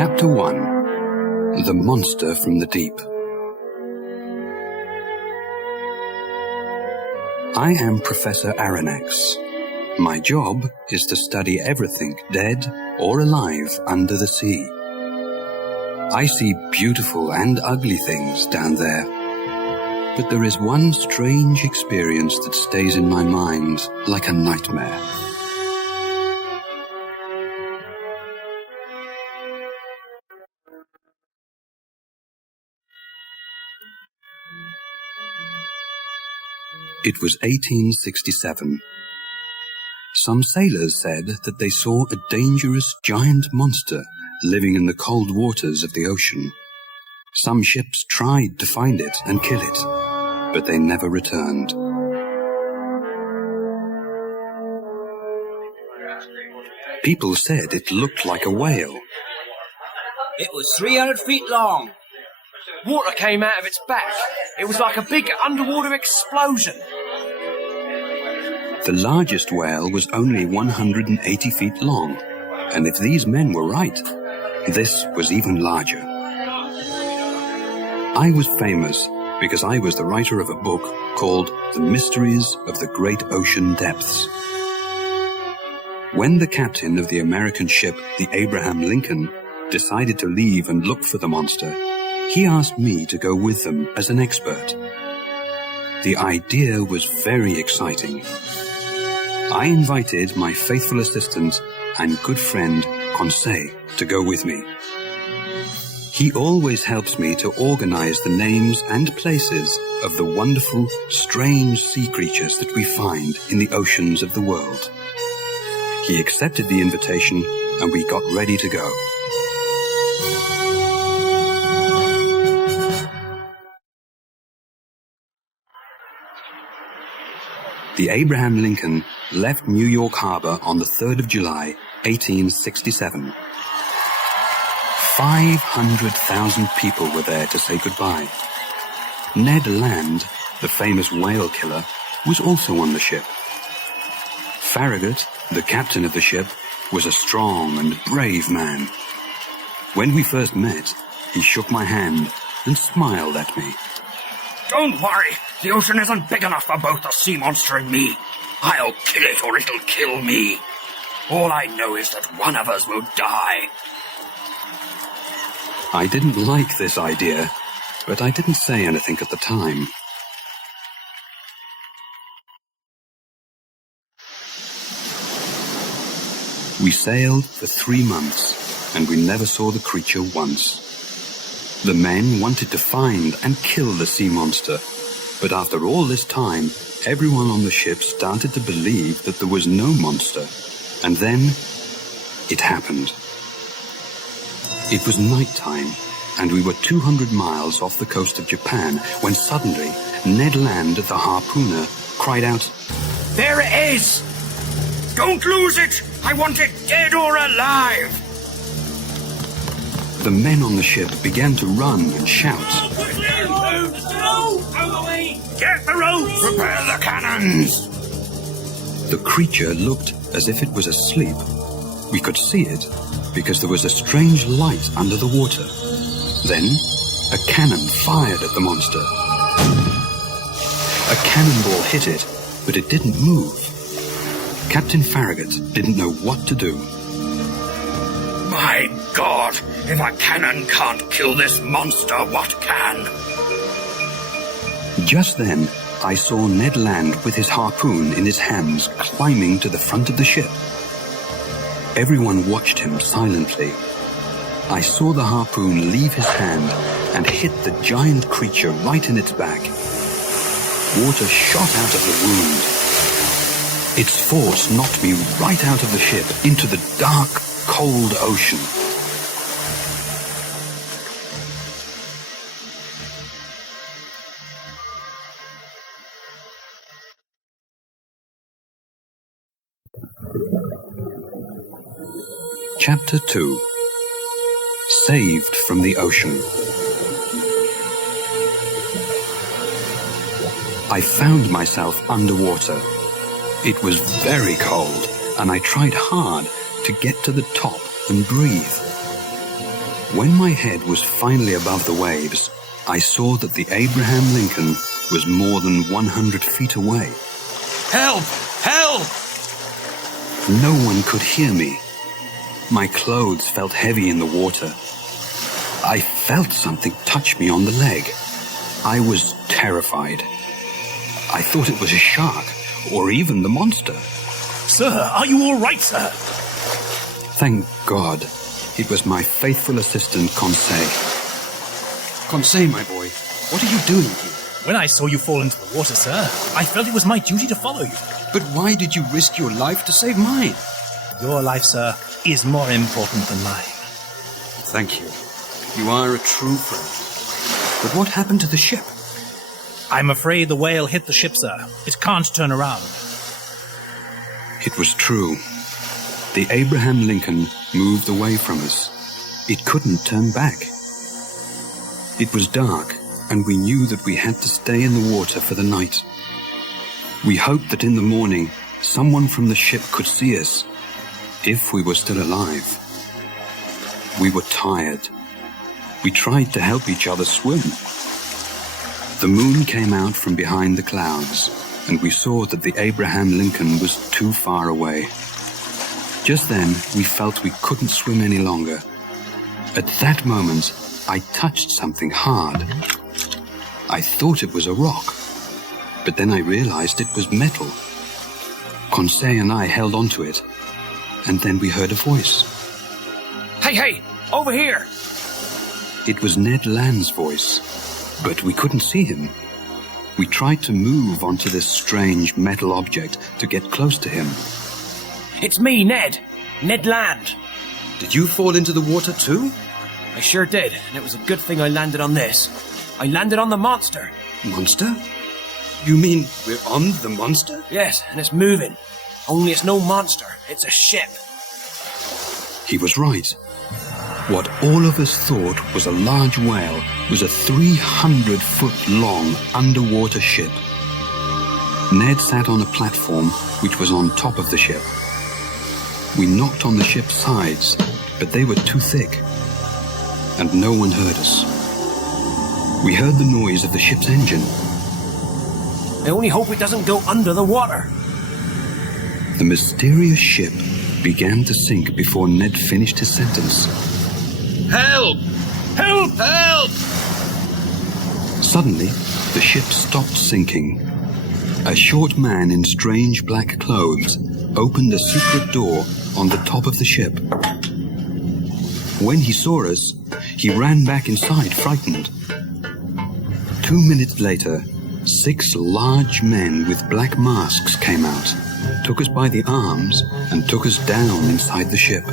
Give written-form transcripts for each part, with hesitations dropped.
Chapter 1. The Monster from the Deep. I am Professor Aronnax. My job is to study everything dead or alive under the sea. I see beautiful and ugly things down there. But there is one strange experience that stays in my mind like a nightmare. It was 1867. Some sailors said that they saw a dangerous giant monster living in the cold waters of the ocean. Some ships tried to find it and kill it, but they never returned. People said it looked like a whale. It was 300 feet long. Water came out of its back. It was like a big underwater explosion. The largest whale was only 180 feet long, and if these men were right, this was even larger. I was famous because I was the writer of a book called The Mysteries of the Great Ocean Depths. When the captain of the American ship, the Abraham Lincoln, decided to leave and look for the monster, he asked me to go with them as an expert. The idea was very exciting. I invited my faithful assistant and good friend, Conseil, to go with me. He always helps me to organize the names and places of the wonderful, strange sea creatures that we find in the oceans of the world. He accepted the invitation, and we got ready to go. The Abraham Lincoln left New York Harbor on the 3rd of July, 1867. 500,000 people were there to say goodbye. Ned Land, the famous whale killer, was also on the ship. Farragut, the captain of the ship, was a strong and brave man. When we first met, he shook my hand and smiled at me. Don't worry, the ocean isn't big enough for both the sea monster and me. I'll kill it or it'll kill me. All I know is that one of us will die. I didn't like this idea, but I didn't say anything at the time. We sailed for 3 months, and we never saw the creature once. The men wanted to find and kill the sea monster, but after all this time, everyone on the ship started to believe that there was no monster, and then it happened. It was nighttime, and we were 200 miles off the coast of Japan when suddenly Ned Land, the harpooner, cried out, There it is! Don't lose it! I want it dead or alive! The men on the ship began to run and shout. Get the rope! Prepare the cannons! The creature looked as if it was asleep. We could see it because there was a strange light under the water. Then, a cannon fired at the monster. A cannonball hit it, but it didn't move. Captain Farragut didn't know what to do. My God! If a cannon can't kill this monster, what can? Just then, I saw Ned Land with his harpoon in his hands climbing to the front of the ship. Everyone watched him silently. I saw the harpoon leave his hand and hit the giant creature right in its back. Water shot out of the wound. Its force knocked me right out of the ship into the dark, cold ocean. Chapter 2. Saved from the Ocean. I found myself underwater. It was very cold, and I tried hard to get to the top and breathe. When my head was finally above the waves, I saw that the Abraham Lincoln was more than 100 feet away. Help! Help! No one could hear me. My clothes felt heavy in the water. I felt something touch me on the leg. I was terrified. I thought it was a shark, or even the monster. Sir, are you all right, sir? Thank God. It was my faithful assistant, Conseil. Conseil, my boy, what are you doing here? When I saw you fall into the water, sir, I felt it was my duty to follow you. But why did you risk your life to save mine? Your life, sir, is more important than mine. Thank you. You are a true friend. But what happened to the ship? I'm afraid the whale hit the ship, sir. It can't turn around. It was true. The Abraham Lincoln moved away from us. It couldn't turn back. It was dark, and we knew that we had to stay in the water for the night. We hoped that in the morning, someone from the ship could see us, if we were still alive. We were tired. We tried to help each other swim. The moon came out from behind the clouds, and we saw that the Abraham Lincoln was too far away. Just then, we felt we couldn't swim any longer. At that moment, I touched something hard. I thought it was a rock, but then I realized it was metal. Conseil and I held onto it, and then we heard a voice. Hey, hey! Over here! It was Ned Land's voice, but we couldn't see him. We tried to move onto this strange metal object to get close to him. It's me, Ned! Ned Land! Did you fall into the water too? I sure did, and it was a good thing I landed on this. I landed on the monster. Monster? You mean we're on the monster? Yes, and it's moving. Only it's no monster, it's a ship. He was right. What all of us thought was a large whale was a 300-foot-long underwater ship. Ned sat on a platform which was on top of the ship. We knocked on the ship's sides, but they were too thick, and no one heard us. We heard the noise of the ship's engine. I only hope it doesn't go under the water. The mysterious ship began to sink before Ned finished his sentence. Help! Help! Help! Suddenly, the ship stopped sinking. A short man in strange black clothes opened a secret door on the top of the ship. When he saw us, he ran back inside, frightened. 2 minutes later, 6 large men with black masks came out, took us by the arms, and took us down inside the ship.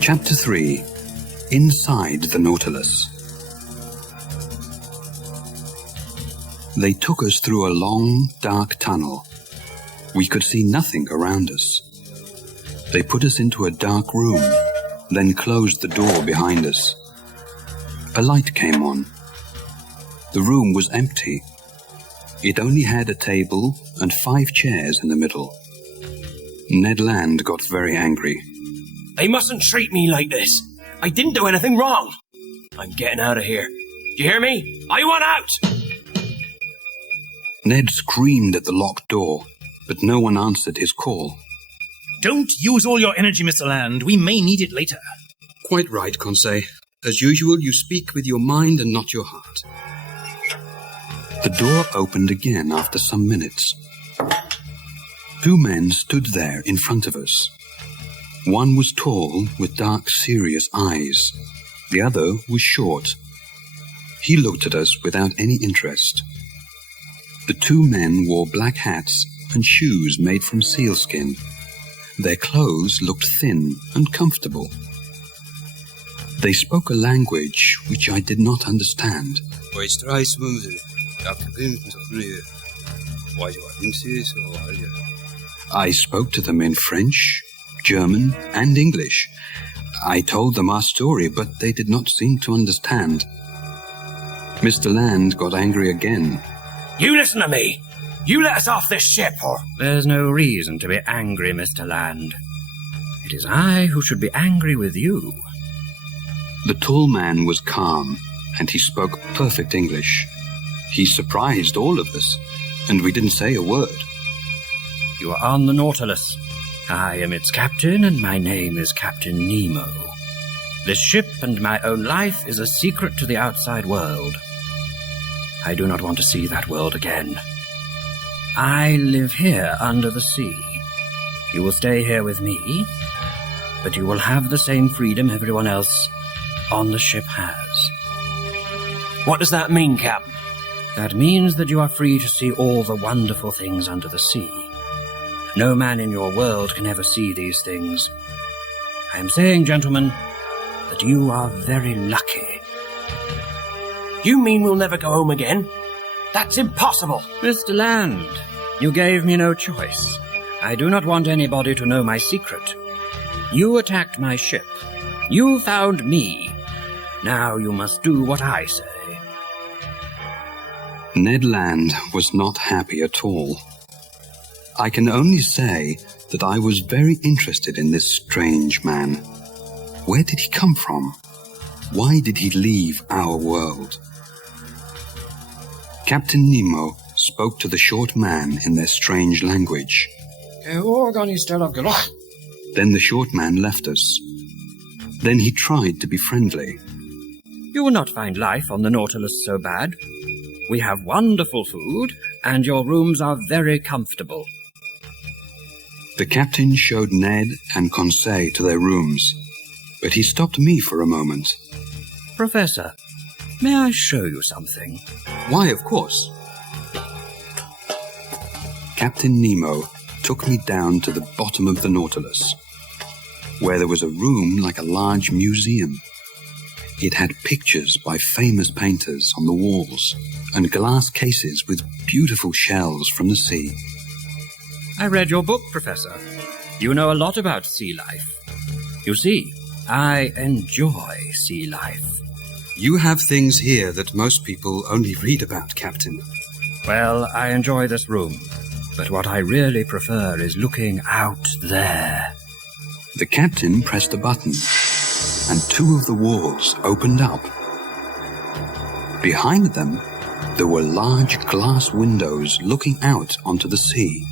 Chapter 3. Inside the Nautilus. They took us through a long, dark tunnel. We could see nothing around us. They put us into a dark room, then closed the door behind us. A light came on. The room was empty. It only had a table and 5 chairs in the middle. Ned Land got very angry. They mustn't treat me like this. I didn't do anything wrong. I'm getting out of here. Do you hear me? I want out! Ned screamed at the locked door, but no one answered his call. Don't use all your energy, Mr. Land. We may need it later. Quite right, Conseil. As usual, you speak with your mind and not your heart. The door opened again after some minutes. 2 men stood there in front of us. One was tall, with dark, serious eyes. The other was short. He looked at us without any interest. The 2 men wore black hats and shoes made from sealskin. Their clothes looked thin and comfortable. They spoke a language which I did not understand. I spoke to them in French, German, and English. I told them our story, but they did not seem to understand. Mr. Land got angry again. You listen to me. You let us off this ship, or... There's no reason to be angry, Mr. Land. It is I who should be angry with you. The tall man was calm, and he spoke perfect English. He surprised all of us, and we didn't say a word. You are on the Nautilus. I am its captain, and my name is Captain Nemo. This ship and my own life is a secret to the outside world. I do not want to see that world again. I live here under the sea. You will stay here with me, but you will have the same freedom everyone else on the ship has. What does that mean, Captain? That means that you are free to see all the wonderful things under the sea. No man in your world can ever see these things. I am saying, gentlemen, that you are very lucky. You mean we'll never go home again? That's impossible. Mr. Land, you gave me no choice. I do not want anybody to know my secret. You attacked my ship. You found me. Now you must do what I say. Ned Land was not happy at all. I can only say that I was very interested in this strange man. Where did he come from? Why did he leave our world? Captain Nemo spoke to the short man in their strange language. Then the short man left us. Then he tried to be friendly. You will not find life on the Nautilus so bad. We have wonderful food, and your rooms are very comfortable. The captain showed Ned and Conseil to their rooms, but he stopped me for a moment. Professor, may I show you something? Why, of course. Captain Nemo took me down to the bottom of the Nautilus, where there was a room like a large museum. It had pictures by famous painters on the walls and glass cases with beautiful shells from the sea. I read your book, Professor. You know a lot about sea life. You see, I enjoy sea life. You have things here that most people only read about, Captain. Well, I enjoy this room, but what I really prefer is looking out there. The captain pressed a button, and two of the walls opened up. Behind them, there were large glass windows looking out onto the sea.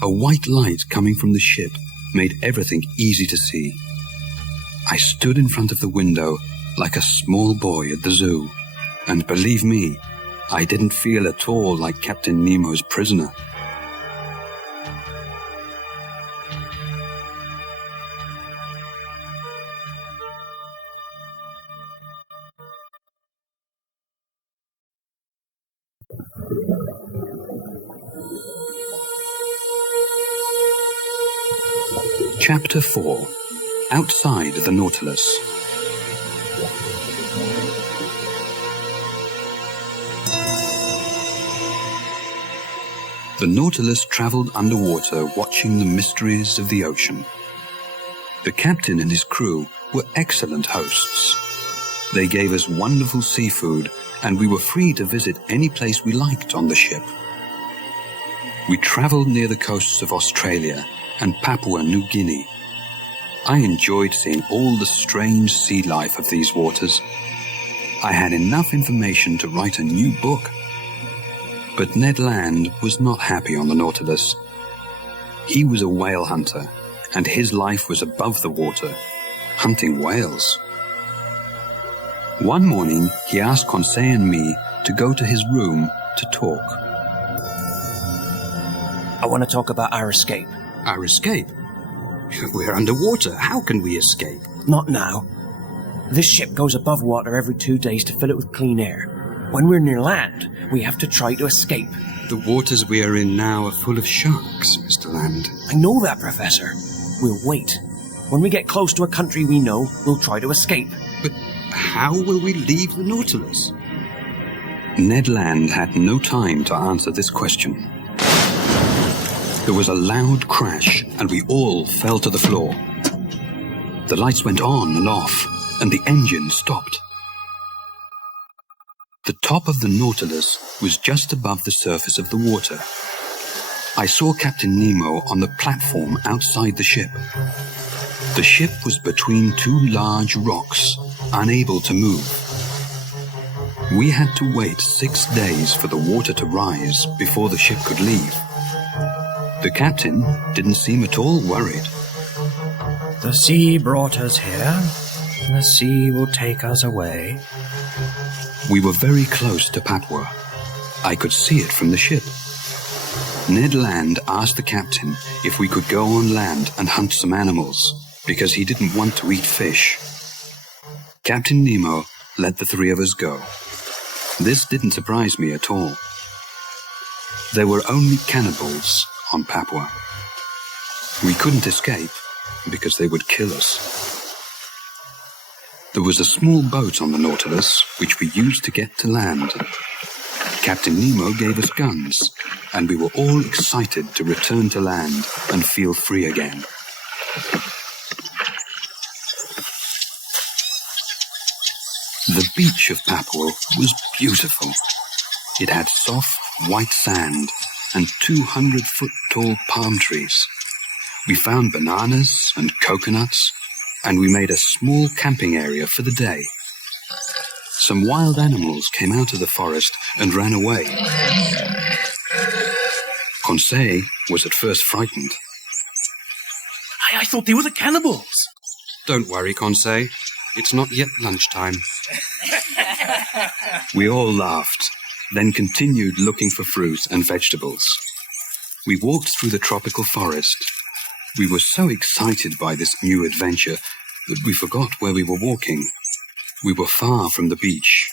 A white light coming from the ship made everything easy to see. I stood in front of the window like a small boy at the zoo, and believe me, I didn't feel at all like Captain Nemo's prisoner. Chapter 4. Outside the Nautilus. The Nautilus traveled underwater, watching the mysteries of the ocean. The captain and his crew were excellent hosts. They gave us wonderful seafood, and we were free to visit any place we liked on the ship. We traveled near the coasts of Australia and Papua New Guinea. I enjoyed seeing all the strange sea life of these waters. I had enough information to write a new book. But Ned Land was not happy on the Nautilus. He was a whale hunter, and his life was above the water, hunting whales. One morning, he asked Conseil and me to go to his room to talk. I want to talk about our escape. Our escape? We're underwater. How can we escape? Not now. This ship goes above water every 2 days to fill it with clean air. When we're near land, we have to try to escape. The waters we are in now are full of sharks, Mr. Land. I know that, Professor. We'll wait. When we get close to a country we know, we'll try to escape. But how will we leave the Nautilus? Ned Land had no time to answer this question. There was a loud crash, and we all fell to the floor. The lights went on and off, and the engine stopped. The top of the Nautilus was just above the surface of the water. I saw Captain Nemo on the platform outside the ship. The ship was between two large rocks, unable to move. We had to wait 6 days for the water to rise before the ship could leave. The captain didn't seem at all worried. The sea brought us here. The sea will take us away. We were very close to Papua. I could see it from the ship. Ned Land asked the captain if we could go on land and hunt some animals, because he didn't want to eat fish. Captain Nemo let the three of us go. This didn't surprise me at all. There were only cannibals on Papua. We couldn't escape because they would kill us. There was a small boat on the Nautilus which we used to get to land. Captain Nemo gave us guns, and we were all excited to return to land and feel free again. The beach of Papua was beautiful. It had soft, white sand and 200-foot-tall palm trees. We found bananas and coconuts, and we made a small camping area for the day. Some wild animals came out of the forest and ran away. Conseil was at first frightened. I thought they were the cannibals. Don't worry, Conseil. It's not yet lunchtime. We all laughed, then continued looking for fruit and vegetables. We walked through the tropical forest. We were so excited by this new adventure that we forgot where we were walking. We were far from the beach.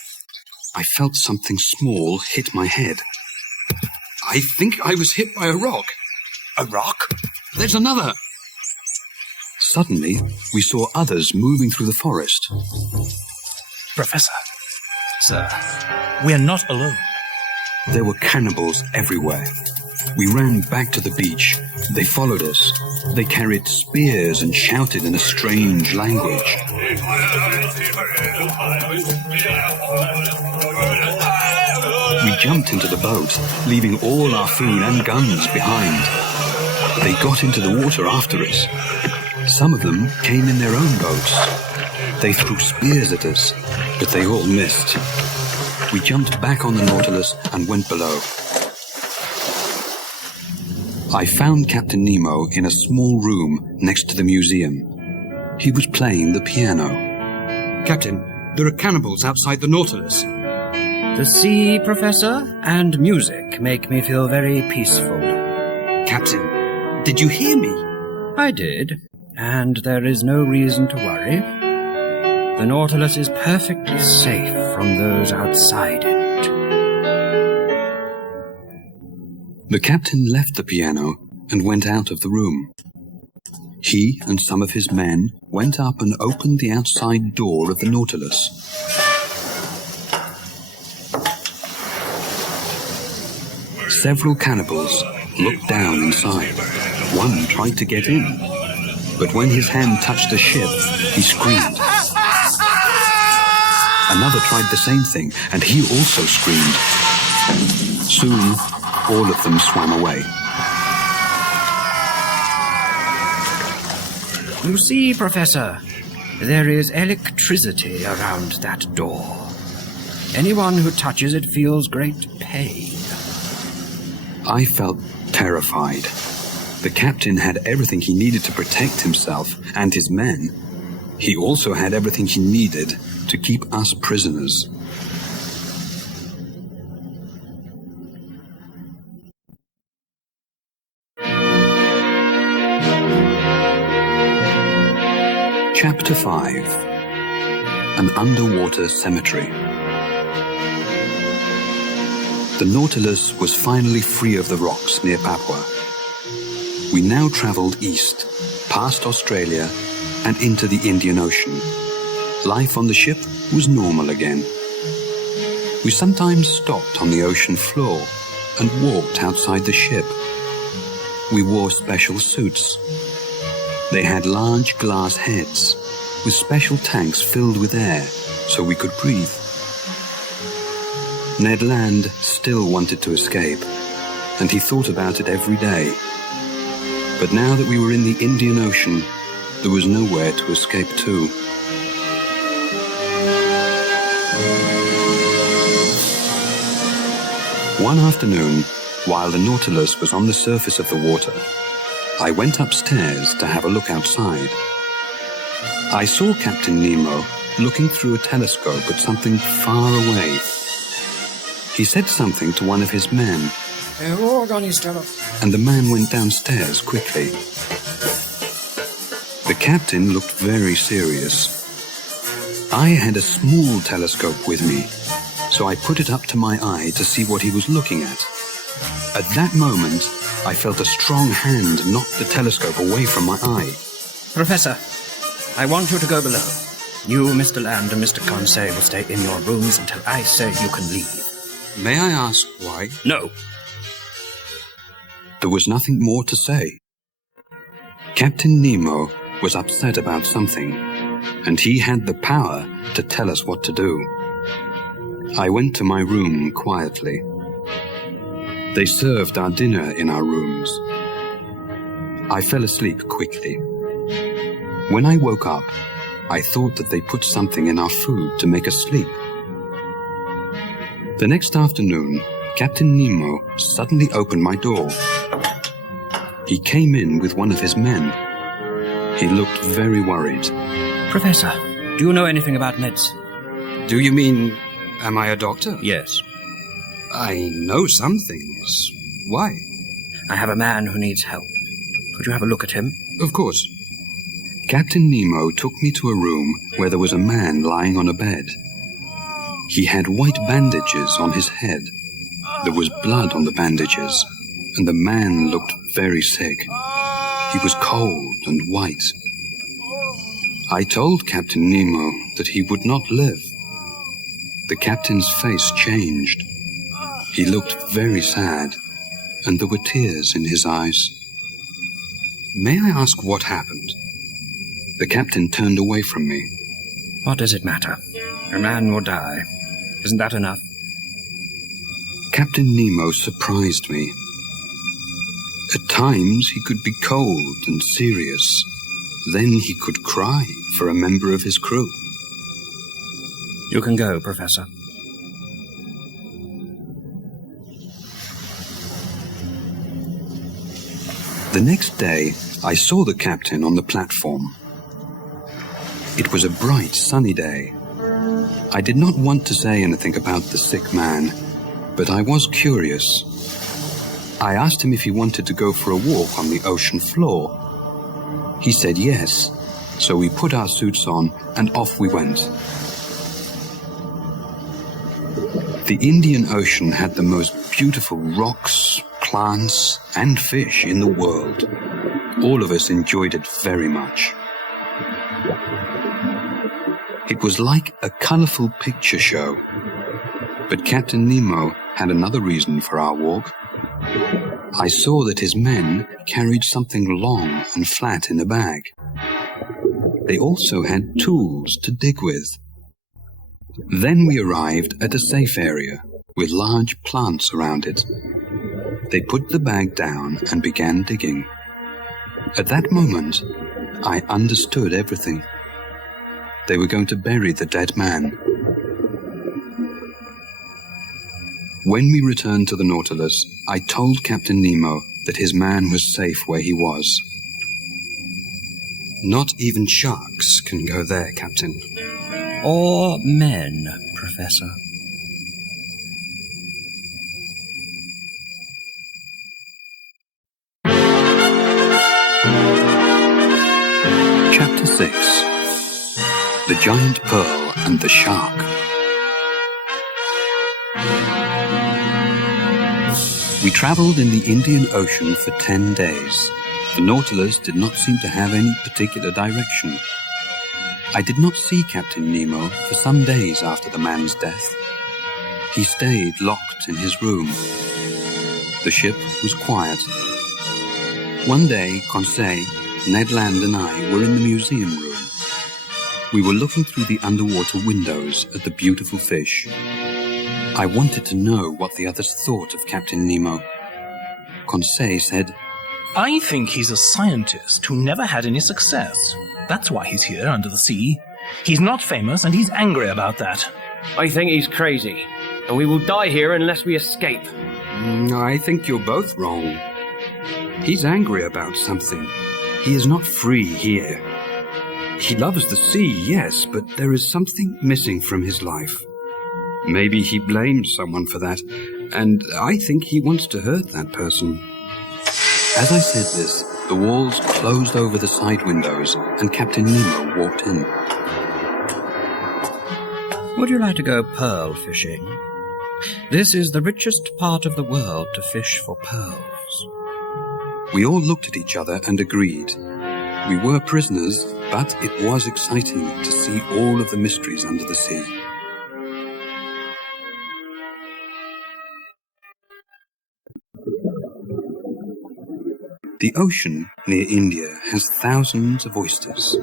I felt something small hit my head. I think I was hit by a rock. A rock? There's another. Suddenly, we saw others moving through the forest. Professor, sir, we are not alone. There were cannibals everywhere. We ran back to the beach. They followed us. They carried spears and shouted in a strange language. We jumped into the boat, leaving all our food and guns behind. They got into the water after us. Some of them came in their own boats. They threw spears at us, but they all missed. We jumped back on the Nautilus and went below. I found Captain Nemo in a small room next to the museum. He was playing the piano. Captain, there are cannibals outside the Nautilus. The sea, Professor, and music make me feel very peaceful. Captain, did you hear me? I did, and there is no reason to worry. The Nautilus is perfectly safe from those outside it. The captain left the piano and went out of the room. He and some of his men went up and opened the outside door of the Nautilus. Several cannibals looked down inside. One tried to get in, but when his hand touched the ship, he screamed. Another tried the same thing, and he also screamed. Soon, all of them swam away. You see, Professor, there is electricity around that door. Anyone who touches it feels great pain. I felt terrified. The captain had everything he needed to protect himself and his men. He also had everything he needed to keep us prisoners. Chapter 5: An Underwater Cemetery. The Nautilus was finally free of the rocks near Papua. We now traveled east, past Australia, and into the Indian Ocean. Life on the ship was normal again. We sometimes stopped on the ocean floor and walked outside the ship. We wore special suits. They had large glass heads with special tanks filled with air so we could breathe. Ned Land still wanted to escape, and he thought about it every day. But now that we were in the Indian Ocean, there was nowhere to escape to. One afternoon, while the Nautilus was on the surface of the water, I went upstairs to have a look outside. I saw Captain Nemo looking through a telescope at something far away. He said something to one of his men, and the man went downstairs quickly. The captain looked very serious. I had a small telescope with me, so I put it up to my eye to see what he was looking at. At that moment, I felt a strong hand knock the telescope away from my eye. Professor, I want you to go below. You, Mr. Land, and Mr. Conseil will stay in your rooms until I say you can leave. May I ask why? No. There was nothing more to say. Captain Nemo was upset about something, and he had the power to tell us what to do. I went to my room quietly. They served our dinner in our rooms. I fell asleep quickly. When I woke up, I thought that they put something in our food to make us sleep. The next afternoon, Captain Nemo suddenly opened my door. He came in with one of his men. He looked very worried. Professor, do you know anything about medicine? Do you mean, am I a doctor? Yes. I know some things. Why? I have a man who needs help. Could you have a look at him? Of course. Captain Nemo took me to a room where there was a man lying on a bed. He had white bandages on his head. There was blood on the bandages, and the man looked very sick. He was cold and white. I told Captain Nemo that he would not live. The captain's face changed. He looked very sad, and there were tears in his eyes. May I ask what happened? The captain turned away from me. What does it matter? A man will die. Isn't that enough? Captain Nemo surprised me. At times he could be cold and serious. Then he could cry for a member of his crew. You can go, Professor. The next day, I saw the captain on the platform. It was a bright, sunny day. I did not want to say anything about the sick man, but I was curious. I asked him if he wanted to go for a walk on the ocean floor. He said yes, so we put our suits on and off we went. The Indian Ocean had the most beautiful rocks, plants, and fish in the world. All of us enjoyed it very much. It was like a colorful picture show. But Captain Nemo had another reason for our walk. I saw that his men carried something long and flat in a bag. They also had tools to dig with. Then we arrived at a safe area with large plants around it. They put the bag down and began digging. At that moment, I understood everything. They were going to bury the dead man. When we returned to the Nautilus, I told Captain Nemo that his man was safe where he was. Not even sharks can go there, Captain. Or men, Professor. Chapter 6. The Giant Pearl and the Shark. We traveled in the Indian Ocean for 10 days. The Nautilus did not seem to have any particular direction. I did not see Captain Nemo for some days after the man's death. He stayed locked in his room. The ship was quiet. One day, Conseil, Ned Land and I were in the museum room. We were looking through the underwater windows at the beautiful fish. I wanted to know what the others thought of Captain Nemo. Conseil said, I think he's a scientist who never had any success. That's why he's here under the sea. He's not famous, and he's angry about that. I think he's crazy, and we will die here unless we escape. I think you're both wrong. He's angry about something. He is not free here. He loves the sea, yes, but there is something missing from his life. Maybe he blames someone for that, and I think he wants to hurt that person. As I said this, the walls closed over the side windows, and Captain Nemo walked in. Would you like to go pearl fishing? This is the richest part of the world to fish for pearls. We all looked at each other and agreed. We were prisoners, but it was exciting to see all of the mysteries under the sea. The ocean near India has thousands of oysters.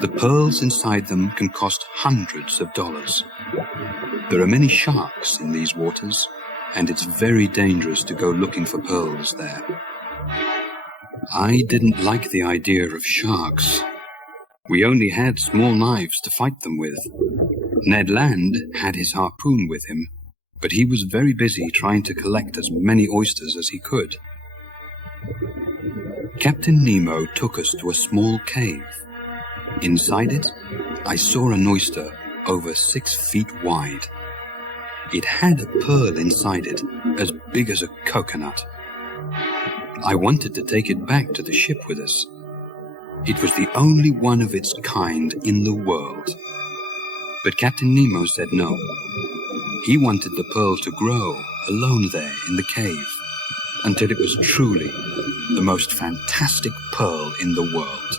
The pearls inside them can cost hundreds of dollars. There are many sharks in these waters, and it's very dangerous to go looking for pearls there. I didn't like the idea of sharks. We only had small knives to fight them with. Ned Land had his harpoon with him, but he was very busy trying to collect as many oysters as he could. Captain Nemo took us to a small cave. Inside it, I saw an oyster over 6 feet wide. It had a pearl inside it as big as a coconut. I wanted to take it back to the ship with us. It was the only one of its kind in the world. But Captain Nemo said no. He wanted the pearl to grow alone there in the cave until it was truly the most fantastic pearl in the world.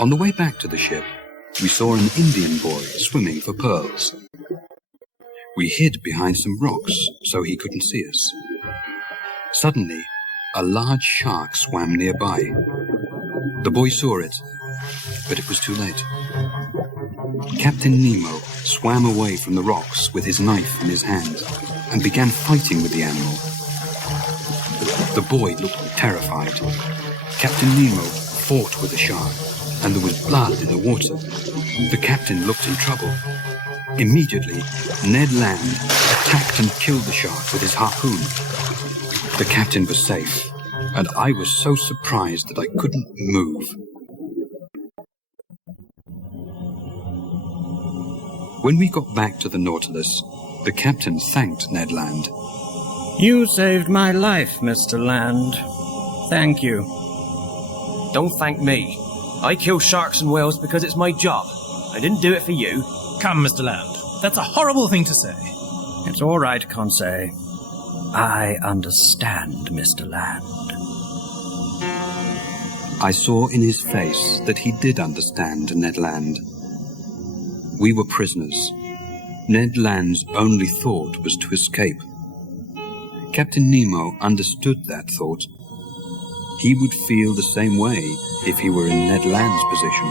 On the way back to the ship, we saw an Indian boy swimming for pearls. We hid behind some rocks so he couldn't see us. Suddenly, a large shark swam nearby. The boy saw it, but it was too late. Captain Nemo swam away from the rocks with his knife in his hand and began fighting with the animal. The boy looked terrified. Captain Nemo fought with the shark, and there was blood in the water. The captain looked in trouble. Immediately, Ned Land attacked and killed the shark with his harpoon. The captain was safe, and I was so surprised that I couldn't move. When we got back to the Nautilus, the captain thanked Ned Land. You saved my life, Mr. Land. Thank you. Don't thank me. I kill sharks and whales because it's my job. I didn't do it for you. Come, Mr. Land. That's a horrible thing to say. It's all right, Conseil. I understand, Mr. Land. I saw in his face that he did understand Ned Land. We were prisoners. Ned Land's only thought was to escape. Captain Nemo understood that thought. He would feel the same way if he were in Ned Land's position.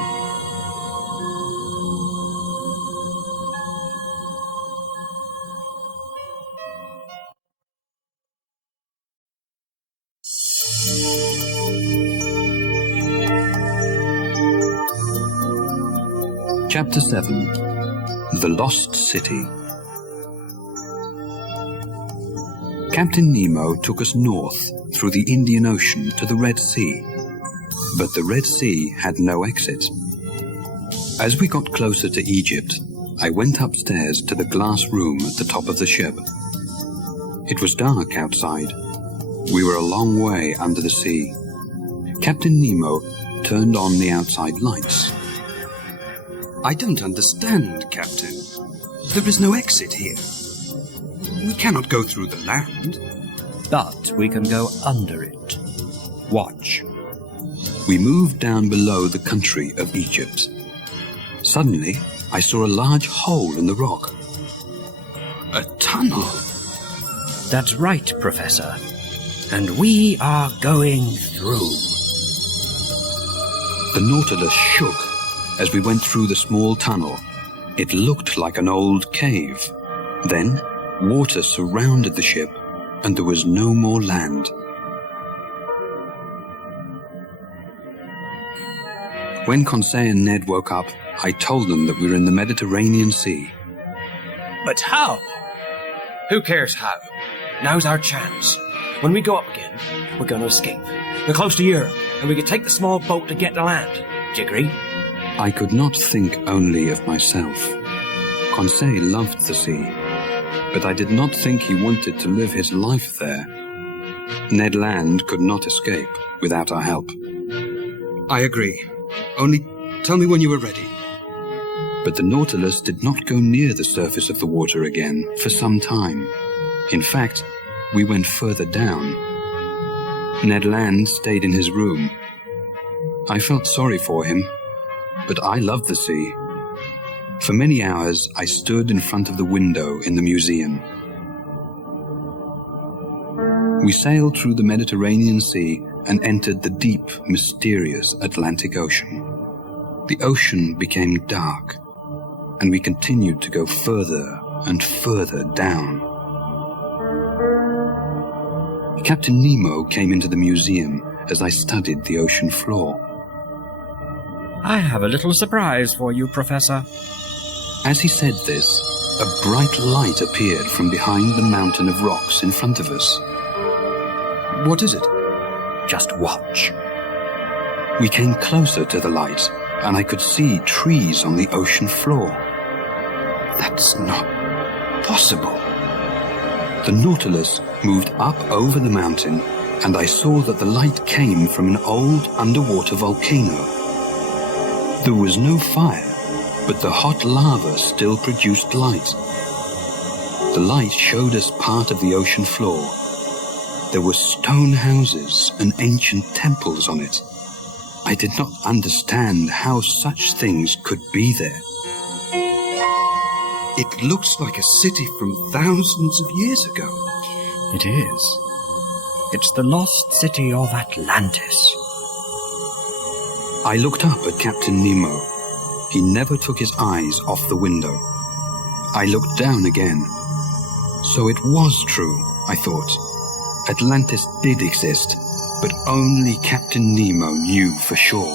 Chapter 7. The Lost City. Captain Nemo took us north through the Indian Ocean to the Red Sea, but the Red Sea had no exit. As we got closer to Egypt, I went upstairs to the glass room at the top of the ship. It was dark outside. We were a long way under the sea. Captain Nemo turned on the outside lights. I don't understand, Captain. There is no exit here. We cannot go through the land. But we can go under it. Watch. We moved down below the country of Egypt. Suddenly, I saw a large hole in the rock. A tunnel. That's right, Professor. And we are going through. The Nautilus shook as we went through the small tunnel. It looked like an old cave. Then, water surrounded the ship, and there was no more land. When Conseil and Ned woke up, I told them that we were in the Mediterranean Sea. But how? Who cares how? Now's our chance. When we go up again, we're going to escape. We're close to Europe, and we can take the small boat to get to land. Do you agree? I could not think only of myself. Conseil loved the sea, but I did not think he wanted to live his life there. Ned Land could not escape without our help. I agree. Only tell me when you are ready. But the Nautilus did not go near the surface of the water again for some time. In fact, we went further down. Ned Land stayed in his room. I felt sorry for him, but I loved the sea. For many hours, I stood in front of the window in the museum. We sailed through the Mediterranean Sea and entered the deep, mysterious Atlantic Ocean. The ocean became dark, and we continued to go further and further down. Captain Nemo came into the museum as I studied the ocean floor. I have a little surprise for you, Professor. As he said this, a bright light appeared from behind the mountain of rocks in front of us. What is it? Just watch. We came closer to the light, and I could see trees on the ocean floor. That's not possible. The Nautilus moved up over the mountain, and I saw that the light came from an old underwater volcano. There was no fire, but the hot lava still produced light. The light showed us part of the ocean floor. There were stone houses and ancient temples on it. I did not understand how such things could be there. It looks like a city from thousands of years ago. It is. It's the lost city of Atlantis. I looked up at Captain Nemo. He never took his eyes off the window. I looked down again. So it was true, I thought. Atlantis did exist, but only Captain Nemo knew for sure.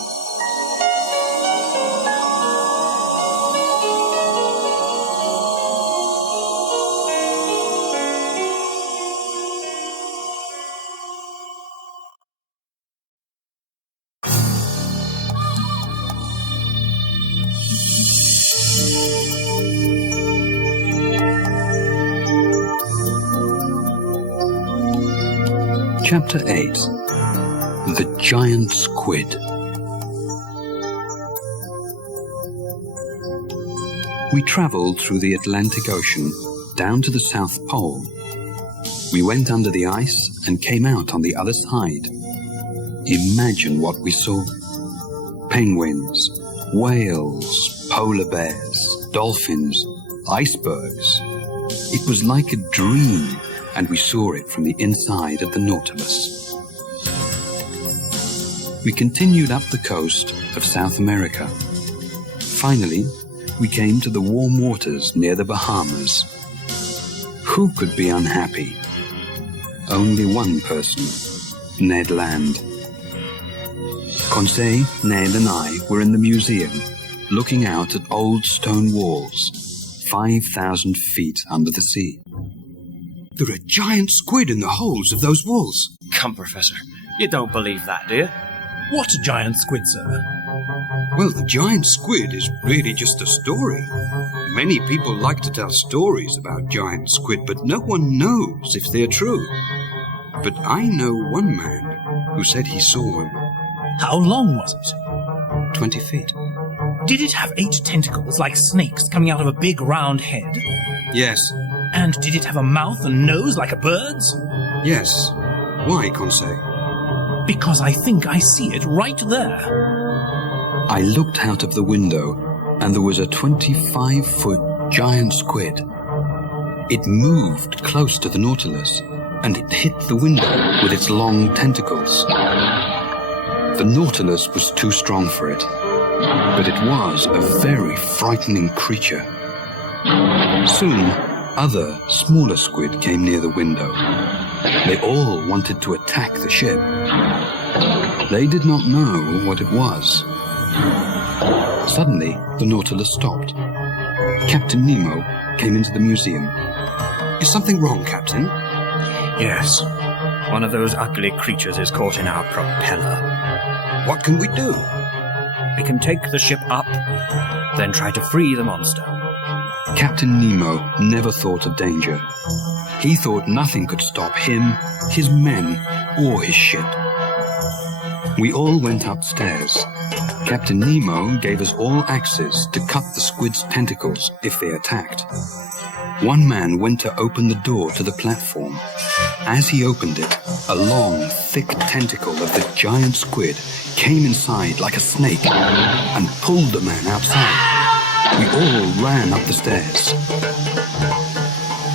Chapter 8. The Giant Squid. We travelled through the Atlantic Ocean down to the South Pole. We went under the ice and came out on the other side. Imagine what we saw. Penguins, whales, polar bears, dolphins, icebergs. It was like a dream, and we saw it from the inside of the Nautilus. We continued up the coast of South America. Finally, we came to the warm waters near the Bahamas. Who could be unhappy? Only one person, Ned Land. Conseil, Ned and I were in the museum, looking out at old stone walls, 5,000 feet under the sea. There are giant squid in the holes of those walls. Come, Professor. You don't believe that, do you? What giant squid, sir? Well, the giant squid is really just a story. Many people like to tell stories about giant squid, but no one knows if they're true. But I know one man who said he saw one. How long was it? 20 feet. Did it have 8 tentacles like snakes coming out of a big round head? Yes. And did it have a mouth and nose like a bird's? Yes. Why, Conseil? Because I think I see it right there. I looked out of the window, and there was a 25-foot giant squid. It moved close to the Nautilus, and it hit the window with its long tentacles. The Nautilus was too strong for it, but it was a very frightening creature. Soon, Other, smaller squid came near the window. They all wanted to attack the ship. They did not know what it was. Suddenly, the Nautilus stopped. Captain Nemo came into the museum. Is something wrong, Captain? Yes. One of those ugly creatures is caught in our propeller. What can we do? We can take the ship up, then try to free the monster. Captain Nemo never thought of danger. He thought nothing could stop him, his men, or his ship. We all went upstairs. Captain Nemo gave us all axes to cut the squid's tentacles if they attacked. One man went to open the door to the platform. As he opened it, a long, thick tentacle of the giant squid came inside like a snake and pulled the man outside. We all ran up the stairs.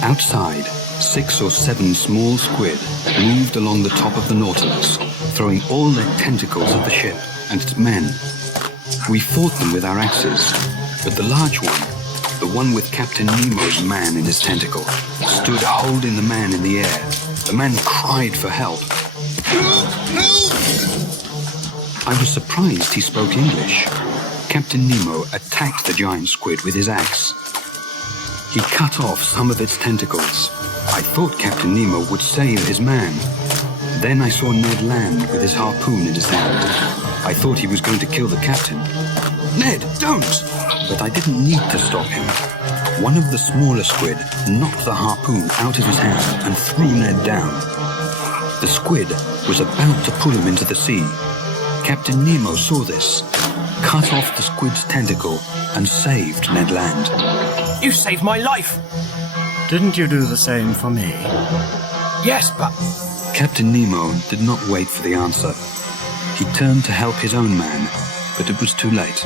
Outside, 6 or 7 small squid moved along the top of the Nautilus, throwing all their tentacles at the ship and its men. We fought them with our axes, but the large one, the one with Captain Nemo's man in his tentacle, stood holding the man in the air. The man cried for help. I was surprised he spoke English. Captain Nemo attacked the giant squid with his axe. He cut off some of its tentacles. I thought Captain Nemo would save his man. Then I saw Ned Land with his harpoon in his hand. I thought he was going to kill the captain. Ned, don't! But I didn't need to stop him. One of the smaller squid knocked the harpoon out of his hand and threw Ned down. The squid was about to pull him into the sea. Captain Nemo saw this, cut off the squid's tentacle, and saved Ned Land. You saved my life! Didn't you do the same for me? Yes, but... Captain Nemo did not wait for the answer. He turned to help his own man, but it was too late.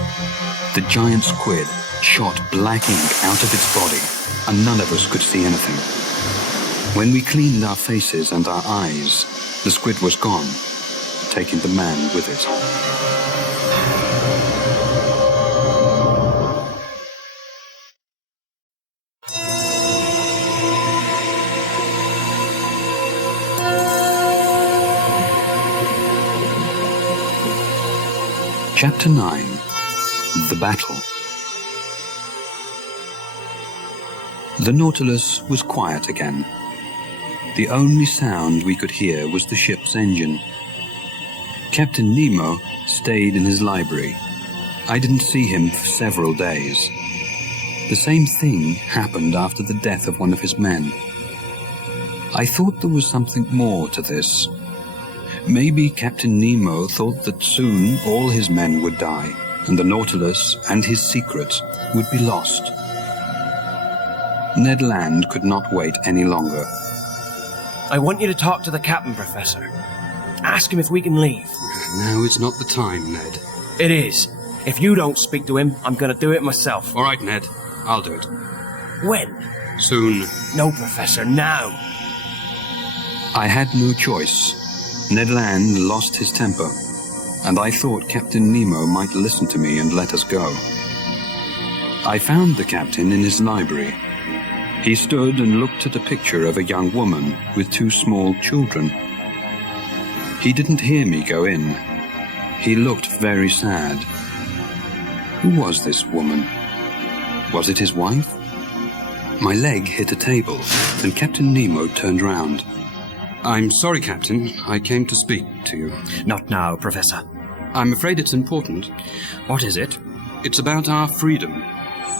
The giant squid shot black ink out of its body, and none of us could see anything. When we cleaned our faces and our eyes, the squid was gone, taking the man with it. Chapter 9. The Battle. The Nautilus was quiet again. The only sound we could hear was the ship's engine. Captain Nemo stayed in his library. I didn't see him for several days. The same thing happened after the death of one of his men. I thought there was something more to this. Maybe Captain Nemo thought that soon all his men would die, and the Nautilus and his secrets would be lost. Ned Land could not wait any longer. I want you to talk to the captain, Professor. Ask him if we can leave. Now is not the time, Ned. It is. If you don't speak to him, I'm going to do it myself. All right, Ned. I'll do it. When? Soon. No, Professor, now. I had no choice. Ned Land lost his temper, and I thought Captain Nemo might listen to me and let us go. I found the captain in his library. He stood and looked at a picture of a young woman with 2 small children. He didn't hear me go in. He looked very sad. Who was this woman? Was it his wife? My leg hit a table, and Captain Nemo turned round. I'm sorry, Captain. I came to speak to you. Not now, Professor. I'm afraid it's important. What is it? It's about our freedom.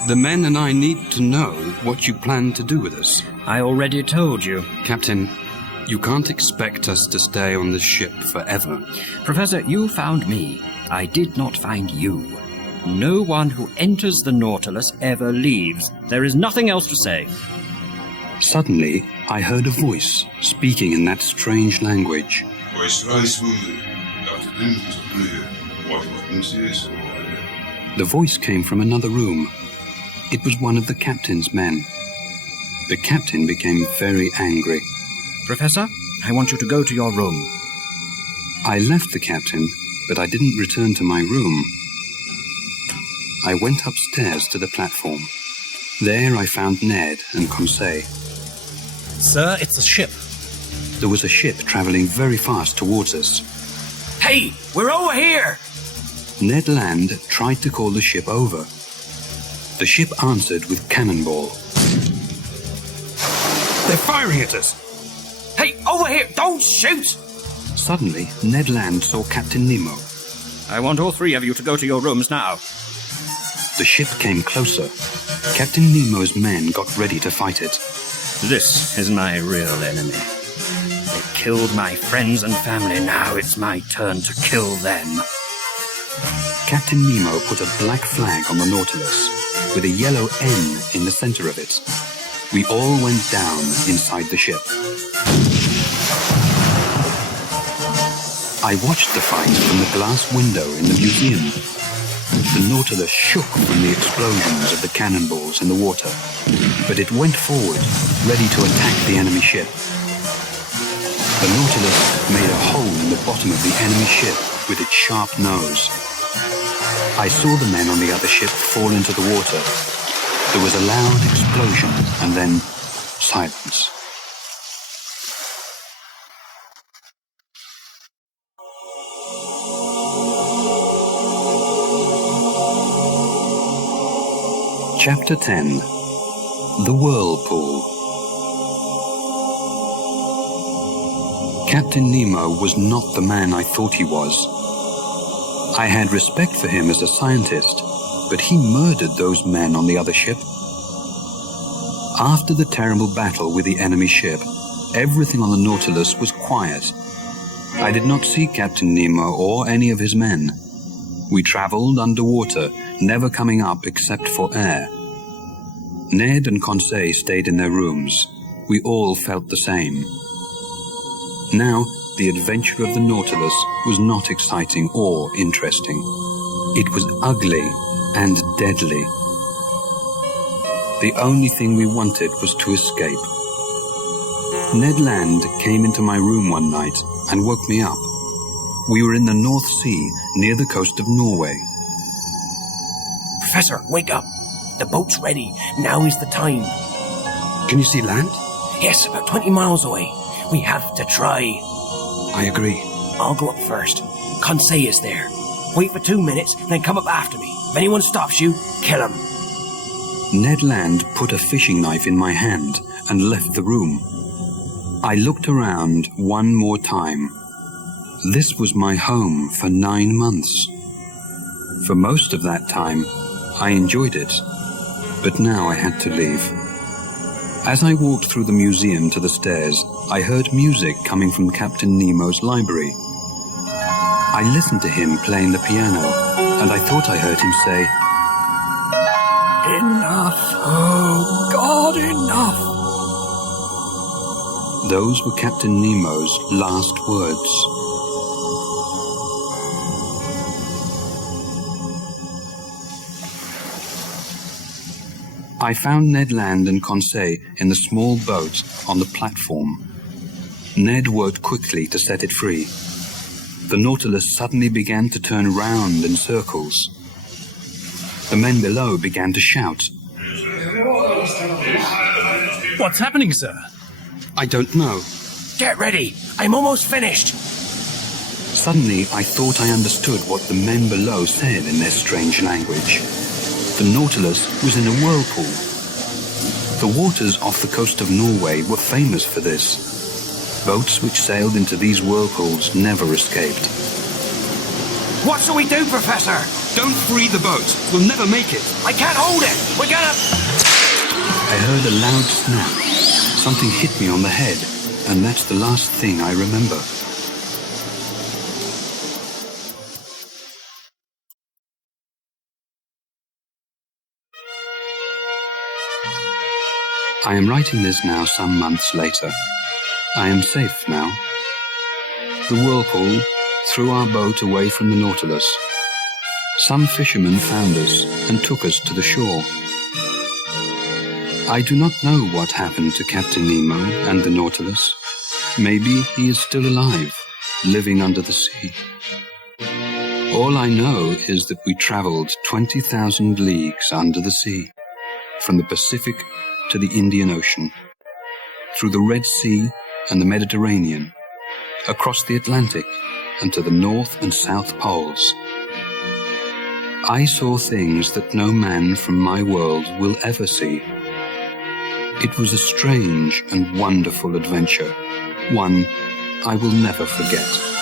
The men and I need to know what you plan to do with us. I already told you. Captain, you can't expect us to stay on this ship forever. Professor, you found me. I did not find you. No one who enters the Nautilus ever leaves. There is nothing else to say. Suddenly, I heard a voice speaking in that strange language. The voice came from another room. It was one of the captain's men. The captain became very angry. Professor, I want you to go to your room. I left the captain, but I didn't return to my room. I went upstairs to the platform. There I found Ned and Conseil. Sir, it's a ship. There was a ship traveling very fast towards us. Hey, we're over here! Ned Land tried to call the ship over. The ship answered with cannonball. They're firing at us! Hey, over here! Don't shoot! Suddenly, Ned Land saw Captain Nemo. I want all three of you to go to your rooms now. The ship came closer. Captain Nemo's men got ready to fight it. This is my real enemy. They killed my friends and family. Now it's my turn to kill them. Captain Nemo put a black flag on the Nautilus, with a yellow N in the center of it. We all went down inside the ship. I watched the fight from the glass window in the museum. The Nautilus shook from the explosions of the cannonballs in the water, but it went forward, ready to attack the enemy ship. The Nautilus made a hole in the bottom of the enemy ship with its sharp nose. I saw the men on the other ship fall into the water. There was a loud explosion and then silence. Chapter 10. The Whirlpool. Captain Nemo was not the man I thought he was. I had respect for him as a scientist, but he murdered those men on the other ship. After the terrible battle with the enemy ship, everything on the Nautilus was quiet. I did not see Captain Nemo or any of his men. We traveled underwater, never coming up except for air. Ned and Conseil stayed in their rooms. We all felt the same. Now, the adventure of the Nautilus was not exciting or interesting. It was ugly and deadly. The only thing we wanted was to escape. Ned Land came into my room one night and woke me up. We were in the North Sea, near the coast of Norway. Professor, wake up. The boat's ready. Now is the time. Can you see land? Yes, about 20 miles away. We have to try. I agree. I'll go up first. Conseil is there. Wait for 2 minutes, then come up after me. If anyone stops you, kill him. Ned Land put a fishing knife in my hand and left the room. I looked around one more time. This was my home for 9 months. For most of that time, I enjoyed it, but now I had to leave. As I walked through the museum to the stairs, I heard music coming from Captain Nemo's library. I listened to him playing the piano, and I thought I heard him say, "Enough, oh God, enough." Those were Captain Nemo's last words. I found Ned Land and Conseil in the small boat on the platform. Ned worked quickly to set it free. The Nautilus suddenly began to turn round in circles. The men below began to shout. What's happening, sir? I don't know. Get ready. I'm almost finished. Suddenly, I thought I understood what the men below said in their strange language. The Nautilus was in a whirlpool. The waters off the coast of Norway were famous for this. Boats which sailed into these whirlpools never escaped. What shall we do, Professor? Don't free the boat. We'll never make it. I can't hold it. We're gonna... I heard a loud snap. Something hit me on the head, and that's the last thing I remember. I am writing this now some months later. I am safe now. The whirlpool threw our boat away from the Nautilus. Some fishermen found us and took us to the shore. I do not know what happened to Captain Nemo and the Nautilus. Maybe he is still alive, living under the sea. All I know is that we traveled 20,000 leagues under the sea. from the Pacific to the Indian Ocean, through the Red Sea and the Mediterranean, across the Atlantic and to the North and South Poles. I saw things that no man from my world will ever see. It was a strange and wonderful adventure, one I will never forget.